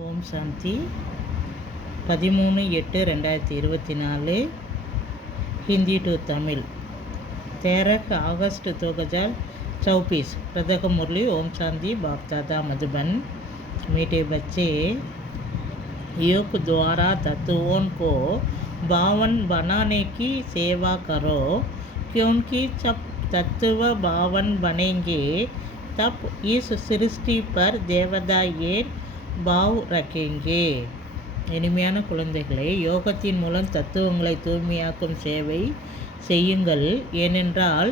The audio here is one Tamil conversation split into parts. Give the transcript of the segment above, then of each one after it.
ஓம் சாந்தி 13/8/2024 हिंदी टू तमिल 13 अगस्त 2024 प्रदक मुरली ओम शांति बाप दादा मधुबन। मीठे बच्चे, योग द्वारा तत्वों को भावन बनाने की सेवा करो, क्योंकि जब तत्व भावन बनेंगे तब इस सृष्टि पर देवता ये பாவ் ரக்கேங்கே. இனிமையான குழந்தைகளை, யோகத்தின் மூலம் தத்துவங்களை தூய்மையாக்கும் சேவை செய்யுங்கள். ஏனென்றால்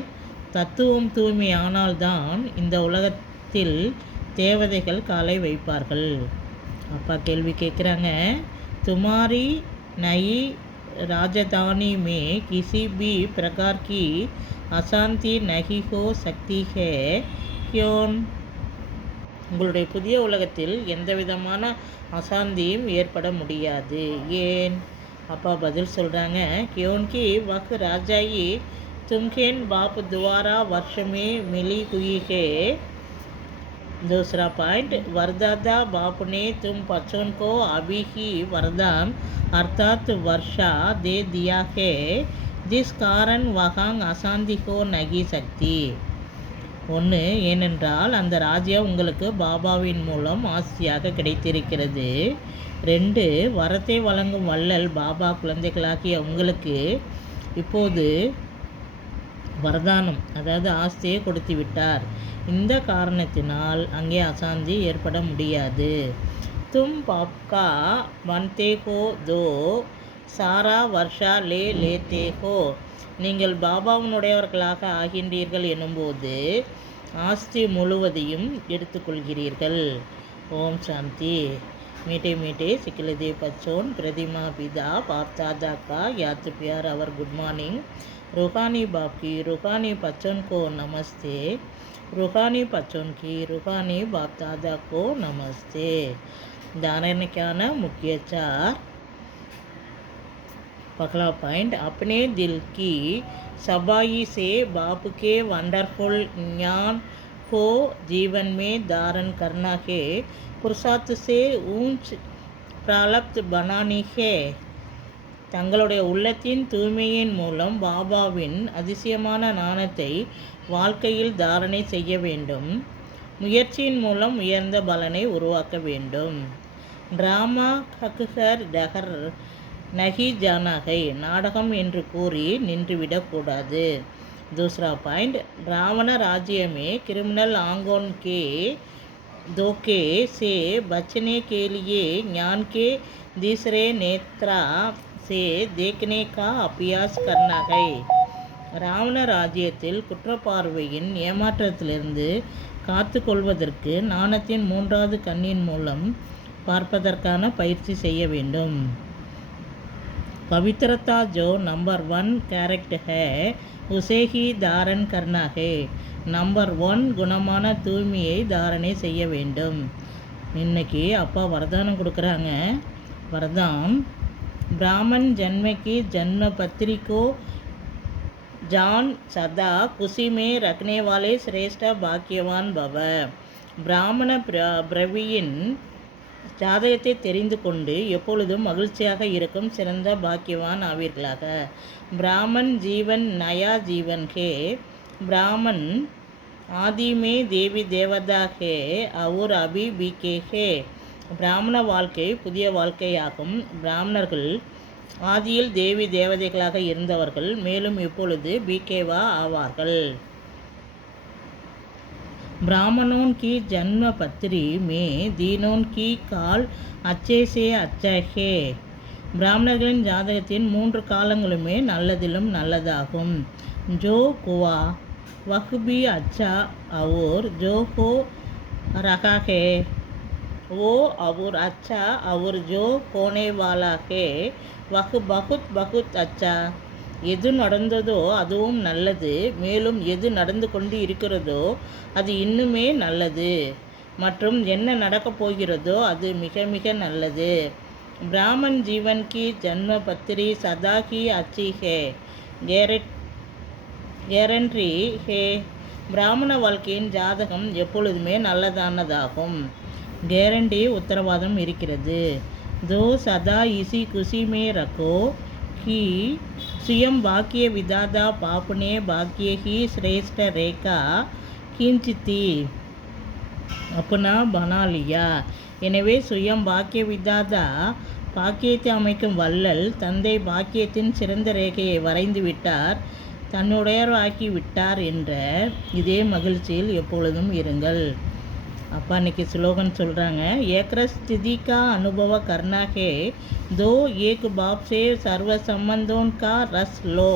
தத்துவம் தூய்மையானால்தான் இந்த உலகத்தில் தேவதைகள் காலை வைப்பார்கள். அப்பா கேள்வி கேட்குறாங்க, துமாரி நயி ராஜதானி மே கிசி பி பிரகார் கி அசாந்தி நஹி ஹோ சக்தி ஹே கியோன்? உங்களுடைய புதிய உலகத்தில் எந்த விதமான அசாந்தியும் ஏற்பட முடியாது. ஏன்? அப்பா பதில் சொல்கிறாங்க, கியோன்கி வக் ராஜாயி तुमखेन बाप द्वारा वर्ष में मिली हुई है। दूसरा पॉइंट, वरदाता बाप ने तुम बच्चों को अभी ही वरदान अर्थात वर्षा दे दिया है, जिस कारण वहाँ अशांति हो नहीं सकती। ஒன்று, ஏனென்றால் அந்த ராஜ்யம் உங்களுக்கு பாபாவின் மூலம் ஆசியாக கிடைத்திருக்கிறது. 2, வரத்தை வழங்கும் வள்ளல் பாபா குழந்தைகளாகிய உங்களுக்கு இப்போது வரதானம் அதாவது ஆஸ்தியை கொடுத்து விட்டார். இந்த காரணத்தினால் அங்கே அசாந்தி ஏற்பட முடியாது. தும் பாப்கா பன்தே ஹோ தோ சாரா வர்ஷா லேத்தே ஹோ. நீங்கள் பாபாவினுடையவர்களாக ஆகின்றீர்கள் எனும்போது ஆஸ்தி முழுவதையும் எடுத்துக்கொள்கிறீர்கள். ஓம் சாந்தி. मीठे मीठे सिकलदे बच्चों, प्रतिमा पिता बाप दादा का याद प्यार और गुड मॉर्निंग। रूहानी बाप की रूहानी बच्चों को नमस्ते, रूहानी बच्चों की रूहानी बाप दादा को नमस्ते। धारणा मुख्य चार। पहला पॉइंट, अपने दिल की सबाई से बाप के वंडरफुल ज्ञान को जीवन में धारण करना है, पुरुषार्थ से ऊंच प्राप्त बनानी है। தங்களுடைய உள்ளத்தின் தூய்மையின் மூலம் பாபாவின் அதிசயமான ஞானத்தை வாழ்க்கையில் தாரணை செய்ய வேண்டும். முயற்சியின் மூலம் உயர்ந்த பலனை உருவாக்க வேண்டும். ட்ராமா ஹக்குஹர் டஹர் நஹி ஜானாகை. நாடகம் என்று கூறி நின்றுவிடக்கூடாது. दूसरा पॉइंट, रावण राज्य में क्रिमिनल आंगों के धोखे से बचने के लिए ज्ञान के दूसरे नेत्रा से देखने का अभ्यास करना है. ராவண ராஜ்யத்தில் குற்றப்பார்வையின் ஏமாற்றத்திலிருந்து காத்து கொள்வதற்கு ஞானத்தின் 3வது கண்ணின் மூலம் பார்ப்பதற்கான பயிற்சி செய்ய வேண்டும். पवित्रता जो नंबर 1 कैरेक्टर है उसे ही धारण करना है. நம்பர் 1 குணமான தூய்மையை தாரணை செய்ய வேண்டும். இன்னைக்கு அப்பா வரதானம் கொடுக்குறாங்க. வரதான், ब्राह्मण जन्म की जन्म पत्री को जान सदा खुशी में रखने वाले श्रेष्ठ भाग्यवान भव. பிராமண பிரவியின் ஜாதகத்தை தெரிந்து கொண்டு எப்பொழுதும் மகிழ்ச்சியாக இருக்கும் சிறந்த பாக்கியவான் ஆவீர்களாக. பிராமன் ஜீவன் நயா ஜீவன் ஹே. பிராமன் ஆதி மே தேவி தேவதா ஹே और अभी बीके ஹே. பிராமண வாழ்க்கை புதிய வாழ்க்கையாகும். பிராமணர்கள் ஆதியில் தேவி தேவதைகளாக இருந்தவர்கள், மேலும் இப்பொழுது பிகேவா ஆவார்கள். ब्राह्मणों की जन्म पत्री में दीनों की काल अच्छे से अच्छा है. பிராமணர்களின் ஜாதகத்தின் 3 காலங்களுமே நல்லதிலும் நல்லதாகும். जो कुआ वह भी अच्छा और जो हो रहा है वो और अच्छा और जो होने वाला है वह बहुत बहुत अच्छा. எது நடந்ததோ அதுவும் நல்லது, மேலும் எது நடந்து கொண்டு இருக்கிறதோ அது இன்னுமே நல்லது, மற்றும் என்ன நடக்கப் போகிறதோ அது மிக மிக நல்லது. பிராமன் ஜீவன் கி ஜன்ம பத்திரி சதா கி அச்சி ஹே கேரண்டி ஹே. பிராமண வாழ்க்கையின் ஜாதகம் எப்பொழுதுமே நல்லதானதாகும். கேரண்டி உத்தரவாதம் இருக்கிறது. தோ சதா இசி குஷி மே ரக்கோ कि स्वयं वाक्य विदाता पापने भाग्य ही श्रेष्ठ रेखा खींचती अपना बना लिया. எனவே சுயம் பாக்கிய விதாதா பாக்கியத்தை அமைக்கும் வள்ளல் தந்தை பாக்கியத்தின் சிறந்த ரேகையை வரைந்து விட்டார், தன்னுடையவாக்கி விட்டார் என்ற இதே மகிழ்ச்சியில் எப்பொழுதும் இருங்கள். அப்பா இன்னைக்கு ஸ்லோகன் சொல்கிறாங்க. ஏக்ர ஸ்திதி கா அனுபவ கர்னா ஹே தோ ஏக் பாப் சே சர்வ சம்பந்தோன் கா ரஸ் லோ.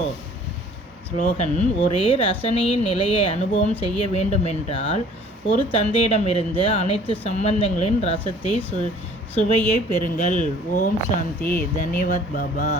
ஸ்லோகன் ஒரே ரசனையின் நிலையை அனுபவம் செய்ய வேண்டுமென்றால் ஒரு தந்தையிடமிருந்து அனைத்து சம்பந்தங்களின் ரசத்தை சுவையை பெறுங்கள். ஓம் சாந்தி. தன்யவாத் பாபா.